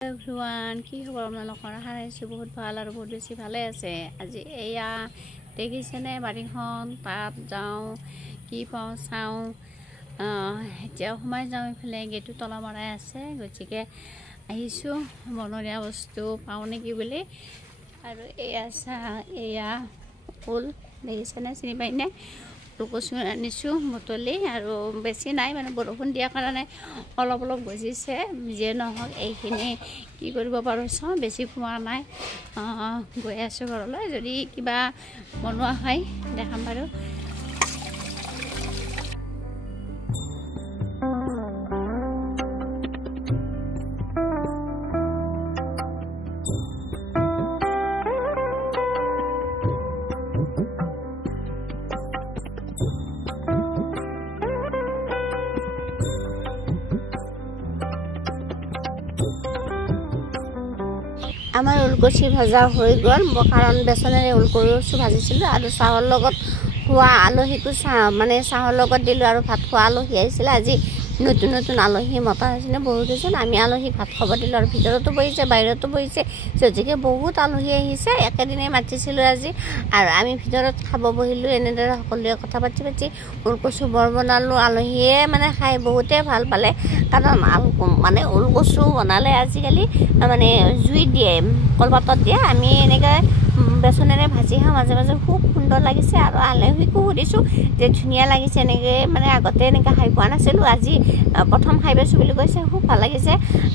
এভৰিওয়ান কি খবৰ আপোনালোকৰ আশা ৰাখিছোঁ বহুত ভাল আৰু বহুত বেছি ভালে আছে আজি এয়া দেখিছেনে বাৰীখন তাত যাওঁ কি পাওঁ চাওঁ এতিয়া সোমাই যাওঁ এইফালে গেটটো তলা মৰাই আছে গতিকে আহিছোঁ বনৰীয়া বস্তু পাওঁ নেকি বুলি আৰু এয়া এয়া ফুল দেখিছেনে চিনি পাইনে কচু আনিছোঁ বুটলি আৰু বেছি নাই মানে বৰষুণ দিয়াৰ কাৰণে অলপ অলপ গজিছে যিয়ে নহওক এইখিনি কি কৰিব পাৰোঁ চাওঁ বেছি খোৱা নাই গৈ আছোঁ ঘৰলৈ যদি কিবা বনোৱা হয় দেখাম বাৰু আমাৰ ওলকচি ভাজা হৈ গ'ল কাৰণ বেচনেৰে ওলকচি ভাজিছিলোঁ আৰু চাহৰ লগত খোৱা আলহীকো মানে চাহৰ লগত দিলোঁ আৰু ভাত খোৱা আলহী আহিছিলে আজি নতুন নতুন আলহী মতা হৈছিলে বহুত হৈছিল আমি আলহীক ভাত খাব দিলোঁ আৰু ভিতৰতো বহিছে বাহিৰতো বহিছে গতিকে বহুত আলহী আহিছে একেদিনাই মাতিছিলোঁ আজি আৰু আমি ভিতৰত খাব বহিলোঁ এনেদৰে সকলোৱে কথা পাতি পাতি ওলকচু বৰ বনালোঁ আলহীয়ে মানে খাই বহুতে ভাল পালে কাৰণ মানে ওলকচু বনালে আজিকালি মানে জুই দিয়ে কলপাতত দিয়ে আমি এনেকৈ বেচনেৰে ভাজি খাওঁ মাজে মাজে খুব সুন্দৰ লাগিছে আৰু আলহীকো সুধিছোঁ যে ধুনীয়া লাগিছে এনেকৈ মানে আগতে এনেকৈ খাই পোৱা নাছিলোঁ আজি প্ৰথম খাই পাইছোঁ বুলি কৈছে খুব ভাল লাগিছে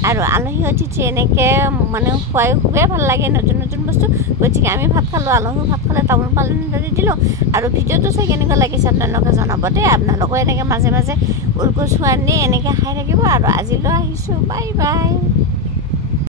আৰু আলহী অতিথি এনেকৈ মানে খুৱাই খুবেই ভাল লাগে নতুন নতুন বস্তু গতিকে আমি ভাত খালোঁ আলহীও ভাত খালে তামোল পালন ধৰি দিলোঁ আৰু ভিডিঅ'টো চাই কেনেকুৱা লাগিছে আপোনালোকে জনাব দেই আপোনালোকেও এনেকৈ মাজে মাজে ওলকচু আনি এনেকৈ খাই থাকিব আৰু আজিলৈ আহিছোঁ বাই বাই।